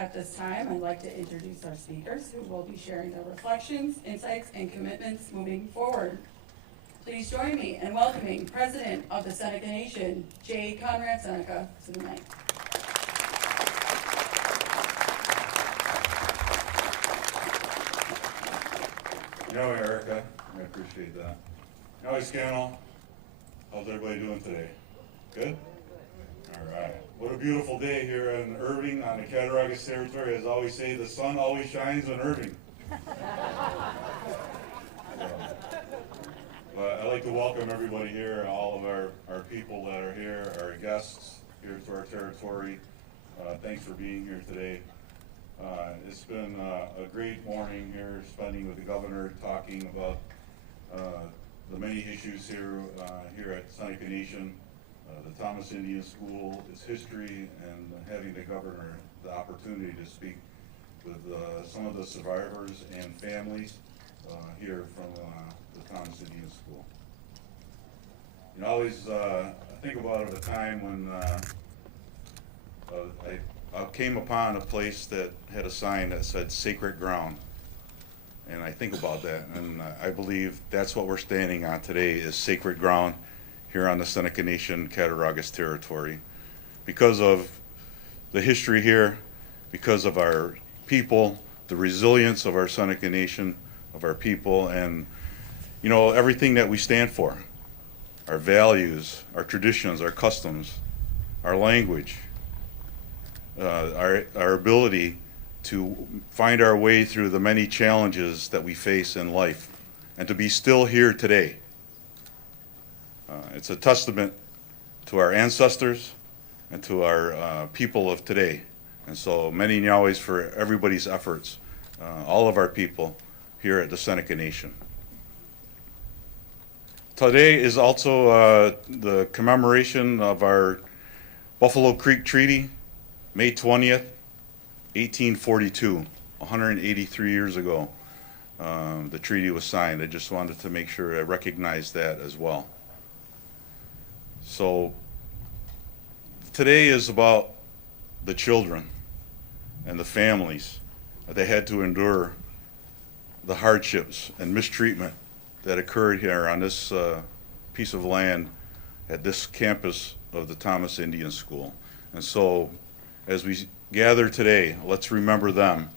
At this time, I'd like to introduce our speakers who will be sharing their reflections, insights, and commitments moving forward. Please join me in welcoming President of the Seneca Nation, J. Conrad Seneca, to the mic. Erica, I appreciate that. Scannell, how's everybody doing today? Good? All right. What a beautiful day here in Irving on the Cattaraugus territory. As I always say, the sun always shines in Irving. But I'd like to welcome everybody here, all of our people that are here, our guests here to our territory. Thanks for being here today. It's been a great morning here, spending with the governor, talking about the many issues here at Seneca Nation, the Thomas Indian School, its history, and having the governor the opportunity to speak with some of the survivors and families here from the Thomas Indian School. I always think about a time when I came upon a place that had a sign that said sacred ground. And I think about that, and I believe that's what we're standing on today, is sacred ground here on the Seneca Nation Cattaraugus territory. Because of the history here, because of our people, the resilience of our Seneca Nation, of our people, and everything that we stand for, our values, our traditions, our customs, our language, our ability to find our way through the many challenges that we face in life, and to be still here today. It's a testament to our ancestors and to our people of today. And so many Nyawes for everybody's efforts, all of our people here at the Seneca Nation. Today is also the commemoration of our Buffalo Creek Treaty, May 20th, 1842, 183 years ago. The treaty was signed. I just wanted to make sure I recognized that as well. So today is about the children and the families that they had to endure the hardships and mistreatment that occurred here on this piece of land at this campus of the Thomas Indian School. And so as we gather today, let's remember them.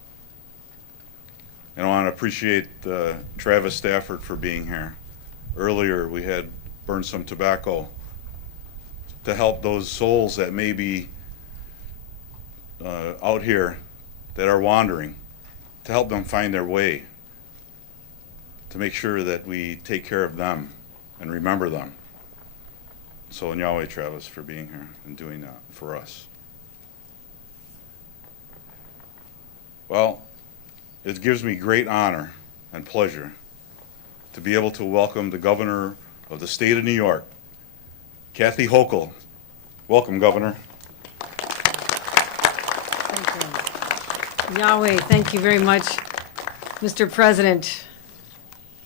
And I want to appreciate Travis Stafford for being here. Earlier we had burned some tobacco to help those souls that may be out here that are wandering, to help them find their way, to make sure that we take care of them and remember them. So in Yahweh, Travis, for being here and doing that for us. Well, it gives me great honor and pleasure to be able to welcome the governor of the state of New York, Kathy Hochul. Welcome, Governor. Thank you. Yahweh, thank you very much, Mr. President.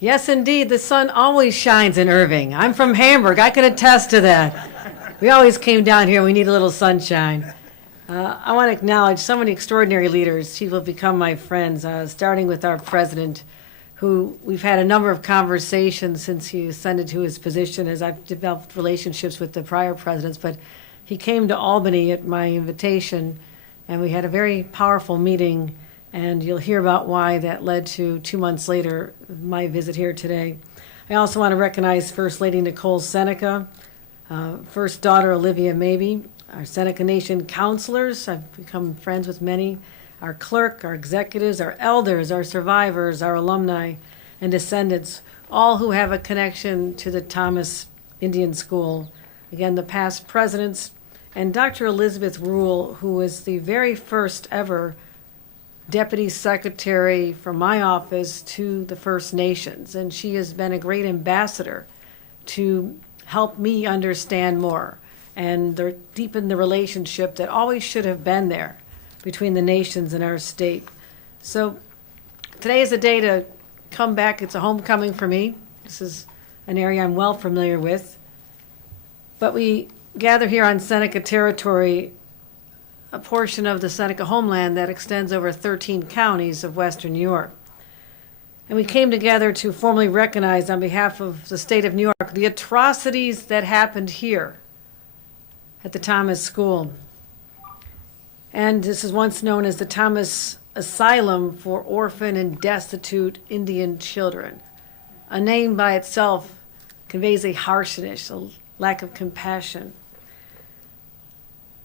Yes, indeed, the sun always shines in Irving. I'm from Hamburg. I can attest to that. We always came down here. We need a little sunshine. I want to acknowledge so many extraordinary leaders. He will become my friends, starting with our president, who we've had a number of conversations since he ascended to his position, as I've developed relationships with the prior presidents. But he came to Albany at my invitation, and we had a very powerful meeting, and you'll hear about why that led to 2 months later, my visit here today. I also want to recognize First Lady Nicole Seneca, First Daughter Olivia Mabey, our Seneca Nation counselors. I've become friends with many. Our clerk, our executives, our elders, our survivors, our alumni and descendants, all who have a connection to the Thomas Indian School. Again, the past presidents, and Dr. Elizabeth Rule, who was the very first ever deputy secretary from my office to the First Nations. And she has been a great ambassador to help me understand more and deepen the relationship that always should have been there between the nations and our state. So today is a day to come back. It's a homecoming for me. This is an area I'm well familiar with. But we gather here on Seneca territory a portion of the Seneca homeland that extends over 13 counties of western New York. And we came together to formally recognize on behalf of the state of New York the atrocities that happened here at the Thomas School. And this is once known as the Thomas Asylum for Orphan and Destitute Indian Children. A name by itself conveys a harshness, a lack of compassion.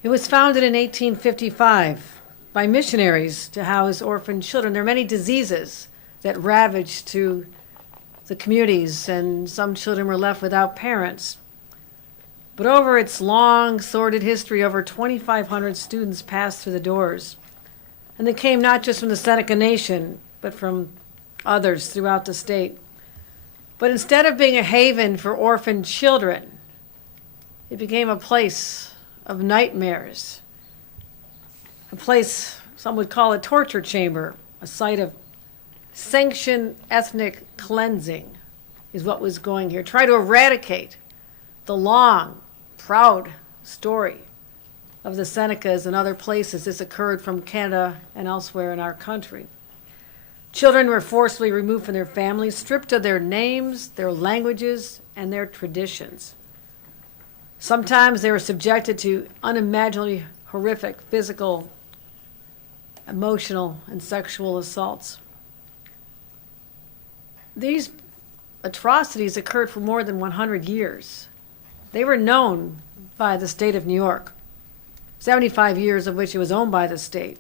It was founded in 1855 by missionaries to house orphan children. There are many diseases that ravaged through the communities, and some children were left without parents. But over its long, sordid history, over 2,500 students passed through the doors. And they came not just from the Seneca Nation, but from others throughout the state. But instead of being a haven for orphan children, it became a place of nightmares, a place some would call a torture chamber, a site of sanctioned ethnic cleansing is what was going here. Try to eradicate the long, proud story of the Senecas and other places. This occurred from Canada and elsewhere in our country. Children were forcibly removed from their families, stripped of their names, their languages, and their traditions. Sometimes they were subjected to unimaginably horrific physical, emotional, and sexual assaults. These atrocities occurred for more than 100 years. They were known by the state of New York, 75 years of which it was owned by the state.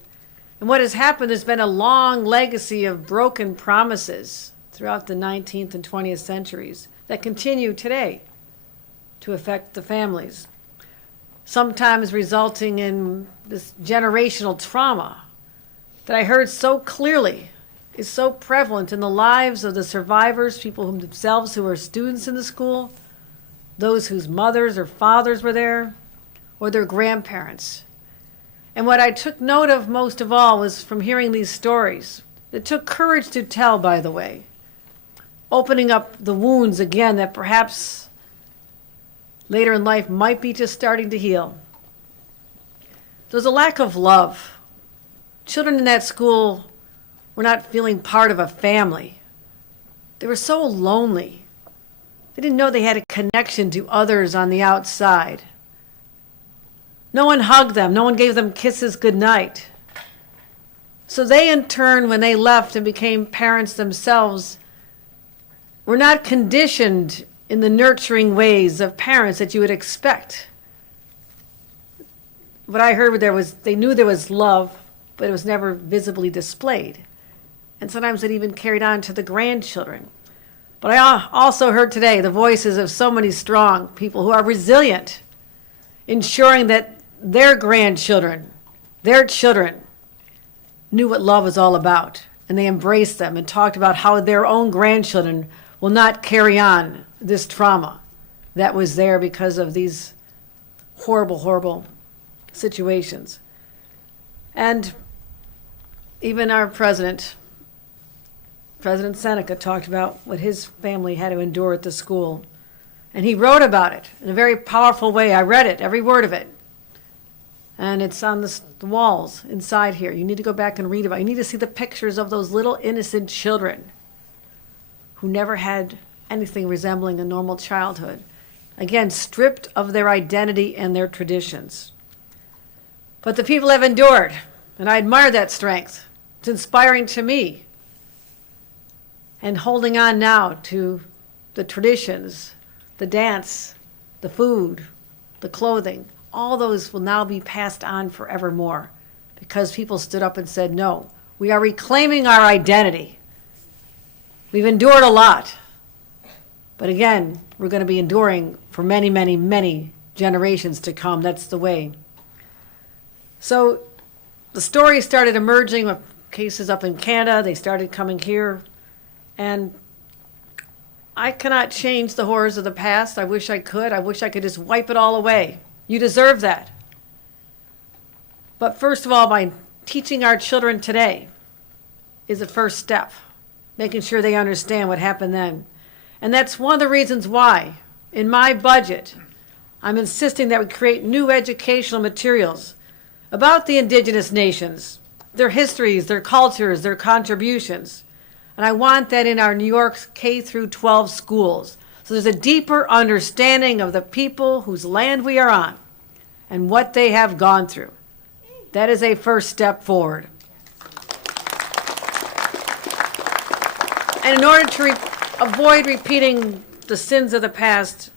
And what has happened has been a long legacy of broken promises throughout the 19th and 20th centuries that continue today to affect the families, sometimes resulting in this generational trauma that I heard so clearly is so prevalent in the lives of the survivors, people themselves who were students in the school, those whose mothers or fathers were there, or their grandparents. And what I took note of most of all was from hearing these stories. It took courage to tell, by the way, opening up the wounds again that perhaps later in life might be just starting to heal. There was a lack of love. Children in that school were not feeling part of a family. They were so lonely. They didn't know they had a connection to others on the outside. No one hugged them. No one gave them kisses goodnight. So they, in turn, when they left and became parents themselves, were not conditioned in the nurturing ways of parents that you would expect. What I heard they knew there was love, but it was never visibly displayed. And sometimes it even carried on to the grandchildren. But I also heard today the voices of so many strong people who are resilient, ensuring that their grandchildren, their children, knew what love was all about. And they embraced them and talked about how their own grandchildren will not carry on this trauma that was there because of these horrible, horrible situations. And even our President Seneca, talked about what his family had to endure at the school. And he wrote about it in a very powerful way. I read it, every word of it. And it's on the walls inside here. You need to go back and read about it. You need to see the pictures of those little innocent children who never had anything resembling a normal childhood. Again, stripped of their identity and their traditions. But the people have endured, and I admire that strength. It's inspiring to me. And holding on now to the traditions, the dance, the food, the clothing, all those will now be passed on forevermore because people stood up and said, no, we are reclaiming our identity. We've endured a lot. But again, we're going to be enduring for many, many, many generations to come. That's the way. So the story started emerging with cases up in Canada. They started coming here. And I cannot change the horrors of the past. I wish I could. I wish I could just wipe it all away. You deserve that. But first of all, by teaching our children today is a first step, making sure they understand what happened then. And that's one of the reasons why, in my budget, I'm insisting that we create new educational materials, about the indigenous nations, their histories, their cultures, their contributions. And I want that in our New York K through 12 schools. So there's a deeper understanding of the people whose land we are on and what they have gone through. That is a first step forward. And in order to avoid repeating the sins of the past,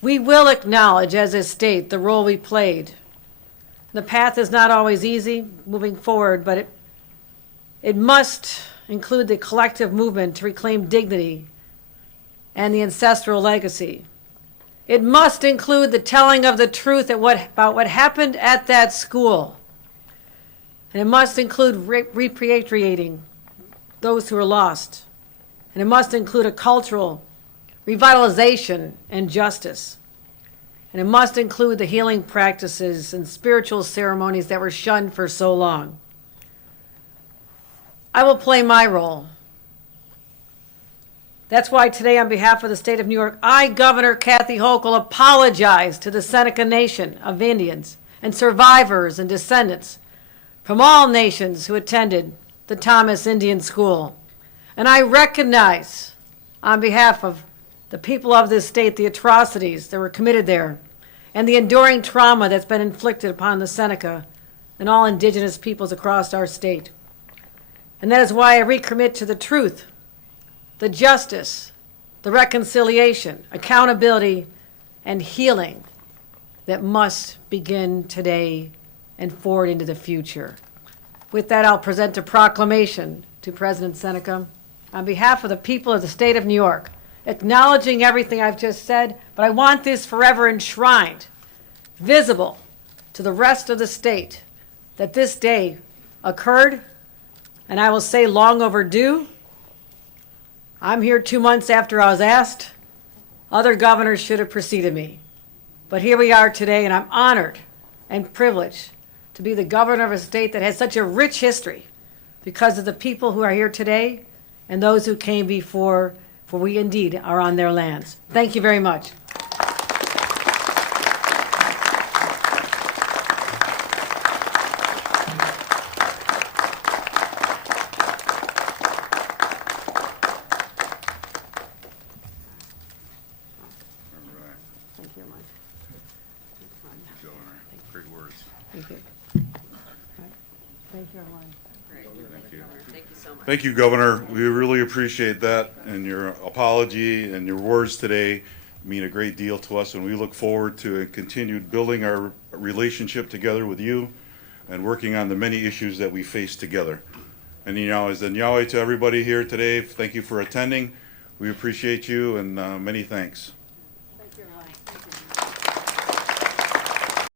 we will acknowledge as a state the role we played. The path is not always easy moving forward, but it must include the collective movement to reclaim dignity and the ancestral legacy. It must include the telling of the truth about what happened at that school. And it must include repatriating those who are lost. And it must include a cultural revitalization and justice. And it must include the healing practices and spiritual ceremonies that were shunned for so long. I will play my role. That's why today, on behalf of the state of New York, I, Governor Kathy Hochul, apologize to the Seneca Nation of Indians and survivors and descendants from all nations who attended the Thomas Indian School. And I recognize, on behalf of the people of this state, the atrocities that were committed there and the enduring trauma that's been inflicted upon the Seneca and all indigenous peoples across our state. And that is why I recommit to the truth, the justice, the reconciliation, accountability, and healing that must begin today and forward into the future. With that, I'll present a proclamation to President Seneca on behalf of the people of the state of New York, acknowledging everything I've just said, but I want this forever enshrined, visible to the rest of the state, that this day occurred, and I will say long overdue. I'm here 2 months after I was asked. Other governors should have preceded me. But here we are today, and I'm honored and privileged to be the governor of a state that has such a rich history because of the people who are here today and those who came before, for we indeed are on their lands. Thank you very much. Thank you very much. Governor, great words. Thank you. Thank you, everyone. Thank you, Governor. We really appreciate that, and your apology and your words today mean a great deal to us, and we look forward to continued building our relationship together with you and working on the many issues that we face together. And as the Nyaway to everybody here today, thank you for attending. We appreciate you, and many thanks. Thank you, everyone. Thank you.